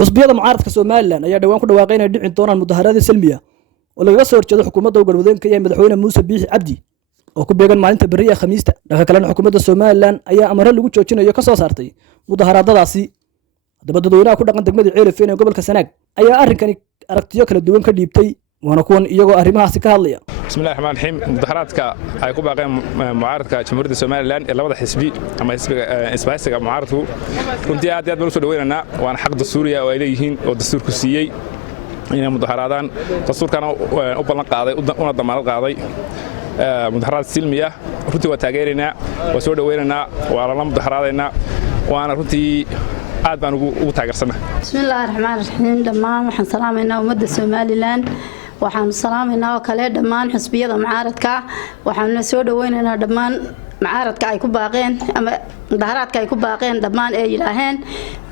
xusbiyada mucaaradka Soomaaliland ayaa dhawaan ku dhawaaqay inay dhicin doonaan mudaharaad salmiya oo laga soo horjeedo xukuumadda galmudug iyo madaxweyne Muuse Biixi Cabdi oo ku beegan maalinta bari ee Khamiista. Dhanka kale xukuumadda Soomaaliland ayaa amaro lagu joojinayo ka soo saartay mudaharaadadaasi. dadweynaha ku dhaqan degmada Ceelafeen ee gobolka Sanaag ayaa arrinkani aragtiyo kala duwan ka dhiibtay waana kuwan iyagoo arrimahaasi ka hadlaya. bismillaahir rahmaanir rahiim. mudaharaadka ay ku baaqeen mucaaradka jamhuuriyadda Soomaaliland ee labada xisbi ama xisbiga mucaaradku runtii aad baan u soo dhaweynaynaa waana xaq dastuuri ah oo ay leeyihiin oo dastuurku siiyay inay mudaharaadaan. dastuurkana u ballan qaaday una damaanad qaaday mudaharaad silmi ah. runtii waa taageeraynaa waa soo dhaweynaynaa waa la mudaharaadaynaa waana runtii aad baan ugu taageersanahay. bismillaahir rahmaanir rahiim. dhammaan waxaan salaamaynaa ummadda Soomaaliland waxaan salaamaynaa oo kale dhammaan xisbiyada mucaaradka waxaan soo dhaweynaynaa dhammaan mucaaradka ay ku baaqeen ama mudaharaadka ay ku baaqeen dhammaan ay yiraahdeen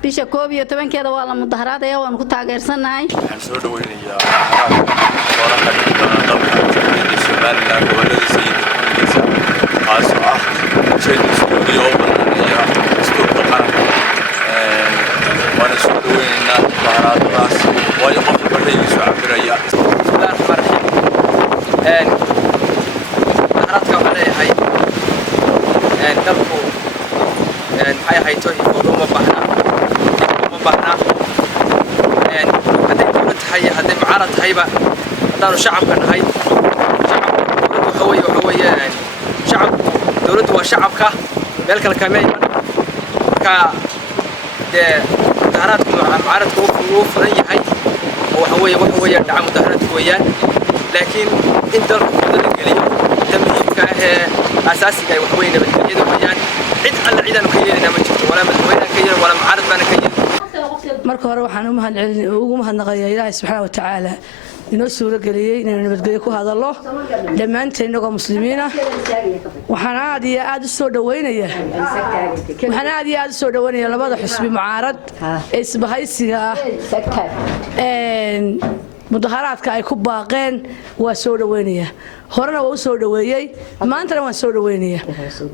bisha 11keeda waa la mudaharaadaya waan ku taageersanahay. waxaan soo dhaweynayaa Soomaaliland goboladiisa iyo degmadiisa kaasoo ah jeed iskuuliyo oo banaaneeya dastuurka qaranka وانا سو دوينا مهاراتاس واي قف بديسو عبريا. بسم الله الرحمن الرحيم. مهاراتك waxay ahay dalku waxay hayto uma baahna haday dawlad tahay haday mucaarad tahayba hadaanu shacabka nahay waxa weeye shacabku dawladdu waa shacabka meel kale kama iman marka mudaharaadku mucaaradku uu furan yahay waxa weeye dhaca mudaharaadku weeyaan laakiin in dalku la geliyo tamhiidka asaasiga ay wax weyn nabadgelyada weeyaan cid alla ciidan ka yeelina ma jirto wala madaxweyne ka yeelin wala mucaarad baan ka yeelin. marka hore waxaan ugu mahadnaqayaa Ilaahay subhanahu wa ta'ala inoo suura galiyay inaan nabadgelyo ku hadallo dhammaanteen inagoo muslimiin ah. waxaan aad iyo aad u soo dhaweynayaa labada xisbi mucaarad ee isbahaysiga mudaharaadka ay ku baaqeen waa soo dhaweynayaa horena waa u soo dhaweeyay maantana waan soo dhaweynayaa.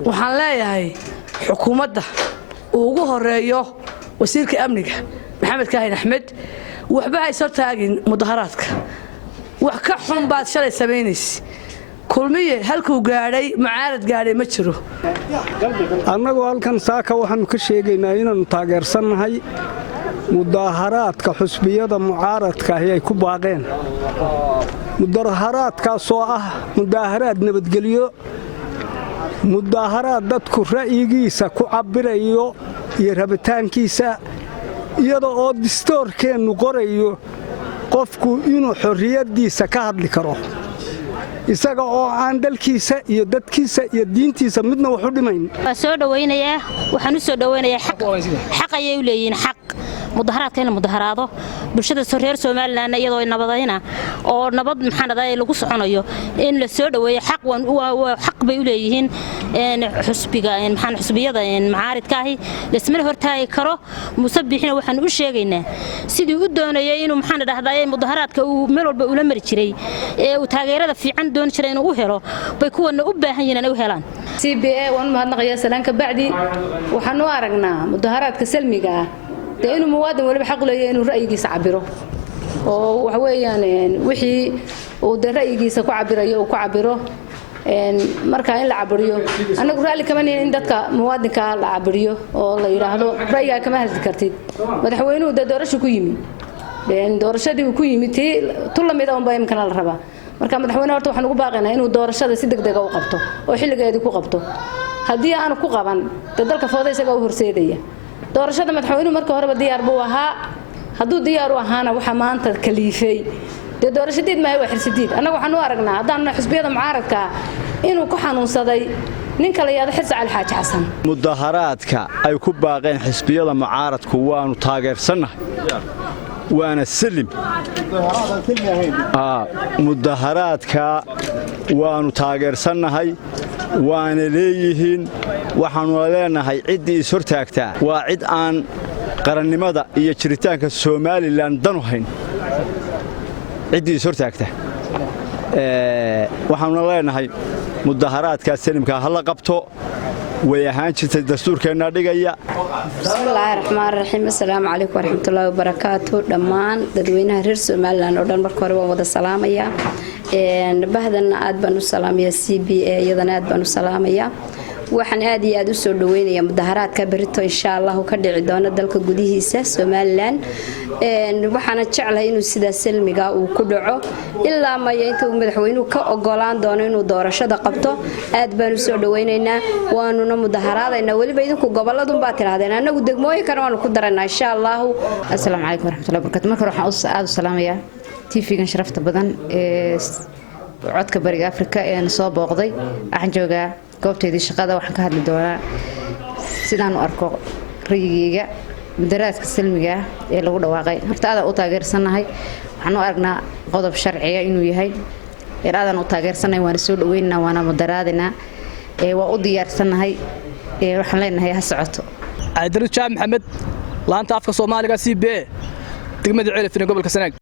waxaan leeyahay xukuumadda ugu horeeyo wasiirka amniga Maxamed Kaahin Axmed waxba ay soo taagin mudaharaadka wax ka xun baad shalay sameynaysi kulmiye halkuu gaadhay mucaarad gaadhay ma jiro. annagu halkan saaka waxaan ka sheegaynaa inaan taageersanahay mudaharaadka xusbiyada mucaaradka ay ku baaqeen. mudaharaadkaas oo ah mudaharaad nabadgelyo mudaharaad dadku ra'yigiisa ku cabirayo iyo rabitaankiisa iyada oo dastuurkeenu qorayo qofku inuu xorriyadiisa ka hadli karo isaga oo aan dalkiisa iyo dadkiisa iyo diintiisa midna wax u dhimayn. soo dhaweynayaa waxaan u soo dhaweynayaa xaq ayay u leeyihiin xaq mudaharaadka in la mudaharaado bulshada reer Soomaaliland iyadoo nabadayna oo nabad maxanaday lagu soconayo in la soo dhaweeyo xaq bay u leeyihiin xusbiyada mucaaradkaahi isma hortaagi karo. Muuse Biixina waxaan u sheegaynaa sidii u doonayay inuu mudaharaadka uu meel walba ula mari jiray ee uu taageerada fiican doon jiray inuu helo bay kuwana u baahan yihiin inay u helaan. CBA waan mahadnaqayaa salaanka bacdi waxaan u aragnaa mudaharaadka salmiga ah inuu muwaadin waliba xaq u leeyahay inuu ra'yigiisa cabiro oo waxa weeyaan wixii uu ra'yigiisa ku cabirayo uu ku cabiro marka in la cabiriyo anagu raali kama in dadka muwaadinka la cabiriyo oo la yiraahdo ra'yiga kama hadli kartid madaxweynuhu doorasho ku yimi doorashadii uu ku yimi tulamida un baa imkana la rabaa. marka madaxweynaha horta waxaan ugu baaqaynaa inuu doorashada si degdeg ah u qabto oo xilligeedii ku qabto haddii aan ku qaban dalka fooda isaga u horseedaya. doorashada madaxweynuhu marka horeba diyaar buu ahaa hadduu diyaar u ahaana waxa maanta kaliifay doorashadeed ma ay xirsidiid anagu waxaan u aragnaa haddaan xisbiyada mucaaradka inuu ku xanuunsaday ninka la yiraahdo Xirsi Cali Xaaji Xasan. mudaharaadka ay ku baaqeen xisbiyada mucaaradku waanu taageersanahay waana salim mudaharaadka waanu taageersanahay waana leeyihiin waxaanu leenahay ciddii is hortaagtaa waa cid aan qarannimada iyo jiritaanka Soomaaliland danu hayn ciddii is hortaagtaa waxaanu leenahay mudaharaadka salimka hal qabto way ahaan jirtay dastuurkeenna dhigaya. bismillaahi raxmaani raxiim. assalaamu calaykum waraxmatullaahi wabarakaatu. dhammaan dadweynaha reer Somaliland oo dhan marka hore waan wada salaamayaa. bahdana aad baan u salaamayaa CBA iyadana aad baan u salaamayaa. waxaan aad iyo aad u soo dhaweynayaa mudaharaadka berito insha Allah ka dhici doona dalka gudihiisa Somaliland. waxaan jeclahay inuu sida salmiga uu ku dhaco ilaa ma inta uu madaxweynuhu ka ogolaan doono inuu doorashada qabto. aad baan u soo dhaweynaynaa waanuna mudaharaadayna waliba idinku goboladun baa tirahdeen anagu degmooyinkan waanu ku daranaa insha Allah. assalaamu calaykum waraxmatullaahi wabarakaatu. marka waxaan aad u salaamayaa TV-gan sharafta badan ee codka bariga Afrika ee soo booqday. waxaan joogaa goobteedii shaqada. waxaan ka hadli doonaa sidaan u arko rayigayga mudaharaadka salmiga ee lagu dhawaaqay. horta aad u taageersanahay. waxaan u aragnaa qodob sharciya inuu yahay. aadan u taageersanahay waana soo dhaweynaa waana mudaharaadina waa u diyaarsanahay. waxaan leenahay ha socoto. Cabdirashaad Maxamed laanta afka Soomaaliga CBA degmada Ceelif ee gobolka Sanaag.